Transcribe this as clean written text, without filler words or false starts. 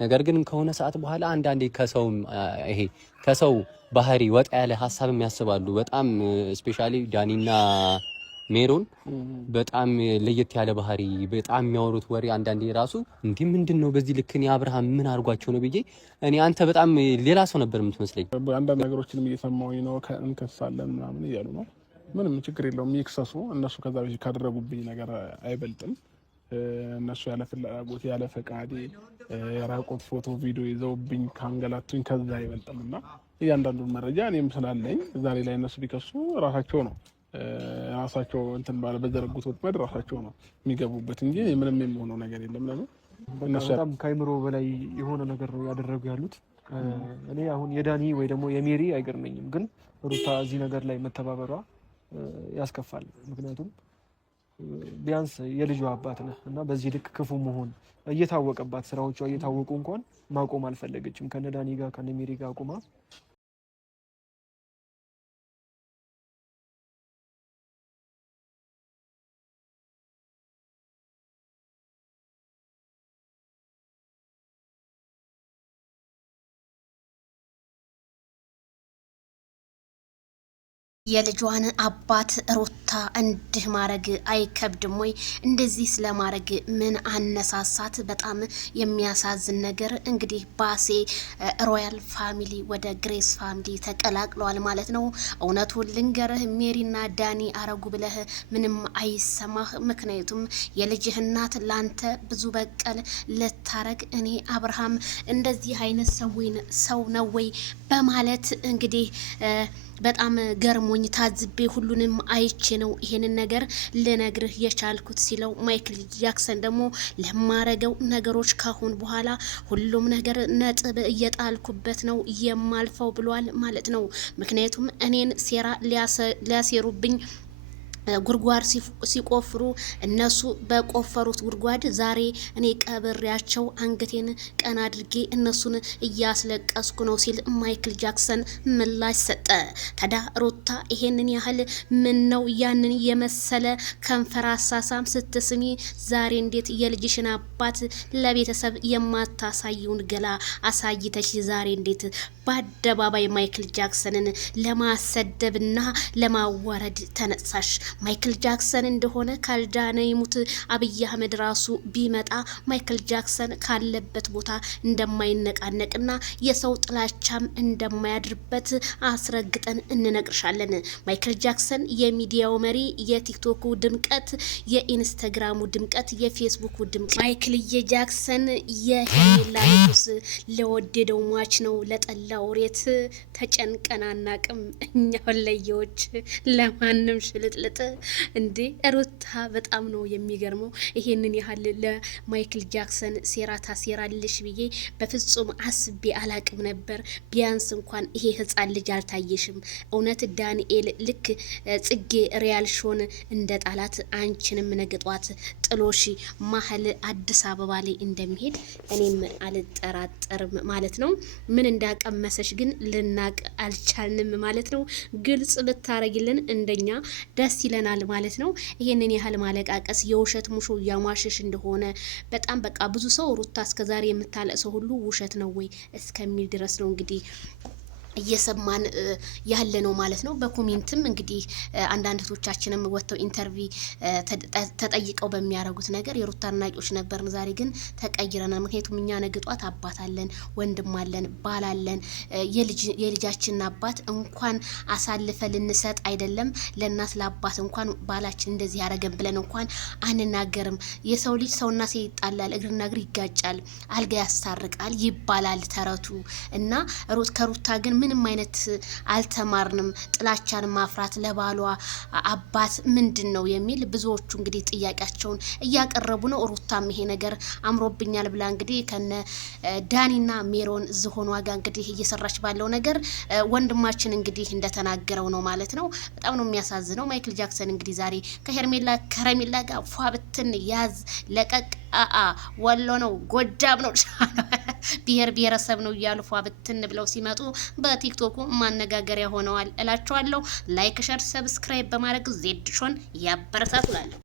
ነገር ግን ከሆነ ሰዓት በኋላ አንዳንዴ ከሰው ባህሪ ወጣ ያለ ሐሳብም ያስባሉ። በጣም ስፔሻሊ ዳኒና ሜሮን በጣም ለየት ያለ ባህሪ በጣም የሚያወሩት ወሬ አንዳንዴ ራሱ እንዴ ምንድነው በዚህ ልክ እኔ አብርሃም ምን አድርጓቸው ነው ብዬ እኔ አንተ በጣም ሌላ ሰው ነበር የምትመስለኝ። አንዳንድ ነገሮችንም እየሰማሁኝ ነው እንከሳለን ምናምን እያሉ ነው። ምንም ችግር የለውም ይክሰሱ። እነሱ ከዛ በፊት ካደረጉብኝ ነገር አይበልጥም። እነሱ ያለ ፍላጎት ያለ ፈቃዴ የራቆት ፎቶ ቪዲዮ ይዘውብኝ ካንገላቱኝ ከዛ አይበልጥም እና እያንዳንዱን መረጃ እኔም ስላለኝ ዛሬ ላይ እነሱ ቢከሱ ራሳቸው ነው ራሳቸው እንትን ባለ በዘረጉት ወጥመድ ራሳቸው ነው የሚገቡበት እንጂ ምንም የሚሆነው ነገር የለም። ለምን በጣም ካይምሮ በላይ የሆነ ነገር ነው ያደረጉ ያሉት። እኔ አሁን የዳኒ ወይ ደግሞ የሜሪ አይገርመኝም፣ ግን ሩታ እዚህ ነገር ላይ መተባበሯ ያስከፋል። ምክንያቱም ቢያንስ የልጇ አባት ነህ እና በዚህ ልክ ክፉ መሆን እየታወቀባት ስራዎቿ እየታወቁ እንኳን ማቆም አልፈለገችም። ከነ ዳኒ ጋር ከነ ሜሪ ጋር አቁማ የልጇን አባት ሩታ እንዲህ ማድረግ አይከብድም ወይ? እንደዚህ ስለማድረግ ምን አነሳሳት? በጣም የሚያሳዝን ነገር እንግዲህ ባሴ ሮያል ፋሚሊ ወደ ግሬስ ፋሚሊ ተቀላቅሏል ማለት ነው። እውነቱን ልንገርህ ሜሪና ዳኒ አረጉ ብለህ ምንም አይሰማህ። ምክንያቱም የልጅህ እናት ላንተ ብዙ በቀል ልታረግ እኔ አብርሃም እንደዚህ አይነት ሰው ነው ወይ በማለት እንግዲህ በጣም ገርሞኝ ታዝቤ ሁሉንም አይቼ ነው ይሄንን ነገር ልነግርህ የቻልኩት ሲለው ማይክል ጃክሰን ደግሞ ለማረገው ነገሮች ካሁን በኋላ ሁሉም ነገር ነጥብ እየጣልኩበት ነው የማልፈው ብሏል ማለት ነው። ምክንያቱም እኔን ሴራ ሊያሴሩብኝ ጉድጓድ ሲቆፍሩ እነሱ በቆፈሩት ጉድጓድ ዛሬ እኔ ቀብሬያቸው አንገቴን ቀና አድርጌ እነሱን እያስለቀስኩ ነው ሲል ማይክል ጃክሰን ምላሽ ሰጠ። ታዲያ ሩታ ይሄንን ያህል ምን ነው ያንን የመሰለ ከንፈር አሳሳም ስትስሚ ዛሬ እንዴት የልጅሽን አባት ለቤተሰብ የማታሳየውን ገላ አሳይተሽ ዛሬ እንዴት በአደባባይ ማይክል ጃክሰንን ለማሰደብና ለማዋረድ ተነሳሽ? ማይክል ጃክሰን እንደሆነ ካልዳነ ይሙት አብይ አህመድ ራሱ ቢመጣ ማይክል ጃክሰን ካለበት ቦታ እንደማይነቃነቅና የሰው ጥላቻም እንደማያድርበት አስረግጠን እንነግርሻለን። ማይክል ጃክሰን የሚዲያው መሪ፣ የቲክቶኩ ድምቀት፣ የኢንስታግራሙ ድምቀት፣ የፌስቡኩ ድምቀት። ማይክል ጃክሰን የሄርሜላ ንጉስ ለወደደው ሟች ነው ለጠላው ሬት ተጨንቀን አናቅም እኛ ወለየዎች ለማንም ሽልጥልጥ እንዴ ሩታ በጣም ነው የሚገርመው። ይሄንን ያህል ለማይክል ጃክሰን ሴራ ታሴራለሽ ብዬ በፍጹም አስቤ አላቅም ነበር። ቢያንስ እንኳን ይሄ ህፃን ልጅ አልታየሽም? እውነት ዳንኤል ልክ ጽጌ ሪያል ሾን እንደ ጣላት አንቺንም ነገጧት ጥሎሽ ማህል አዲስ አበባ ላይ እንደሚሄድ እኔም አልጠራጠርም ማለት ነው። ምን እንዳቀመሰሽ ግን ልናቅ አልቻልንም ማለት ነው። ግልጽ ብታረጊልን እንደኛ ደስ ይለናል ማለት ነው። ይሄንን ያህል ማለቃቀስ የውሸት ሙሾ እያሟሸሽ እንደሆነ በጣም በቃ ብዙ ሰው ሩታ እስከዛሬ የምታለቅሰው ሁሉ ውሸት ነው ወይ እስከሚል ድረስ ነው እንግዲህ እየሰማን ያለ ነው ማለት ነው። በኮሜንትም እንግዲህ አንዳንድ እህቶቻችንም ወጥተው ኢንተርቪው ተጠይቀው በሚያረጉት ነገር የሩታ አድናቂዎች ነበርን። ዛሬ ግን ተቀይረናል። ምክንያቱም እኛ ነግጧት አባት አለን፣ ወንድም አለን፣ ባል አለን። የልጃችንን አባት እንኳን አሳልፈ ልንሰጥ አይደለም ለእናት ለአባት እንኳን ባላችን እንደዚህ ያረገን ብለን እንኳን አንናገርም። የሰው ልጅ ሰውና ሴት ይጣላል፣ እግርና እግር ይጋጫል፣ አልጋ ያስታርቃል ይባላል ተረቱ እና ከሩታ ግን ምንም አይነት አልተማርንም። ጥላቻን ማፍራት ለባሏ አባት ምንድን ነው የሚል ብዙዎቹ እንግዲህ ጥያቄያቸውን እያቀረቡ ነው። ሩታም ይሄ ነገር አምሮብኛል ብላ እንግዲህ ከነ ዳኒና ሜሮን ዝሆን ዋጋ እንግዲህ እየሰራች ባለው ነገር ወንድማችን እንግዲህ እንደተናገረው ነው ማለት ነው። በጣም ነው የሚያሳዝነው። ማይክል ጃክሰን እንግዲህ ዛሬ ከሄርሜላ ጋር ፏ ብትን ያዝ ለቀቅ ወሎ ነው ጎጃም ነው ብሔር ብሔረሰብ ነው እያሉ ፏ ብትን ብለው ሲመጡ በቲክቶኩ ማነጋገሪያ ሆነዋል እላችኋለሁ። ላይክ፣ ሸር፣ ሰብስክራይብ በማድረግ ዜድ ሾን ያበረታቱላለሁ።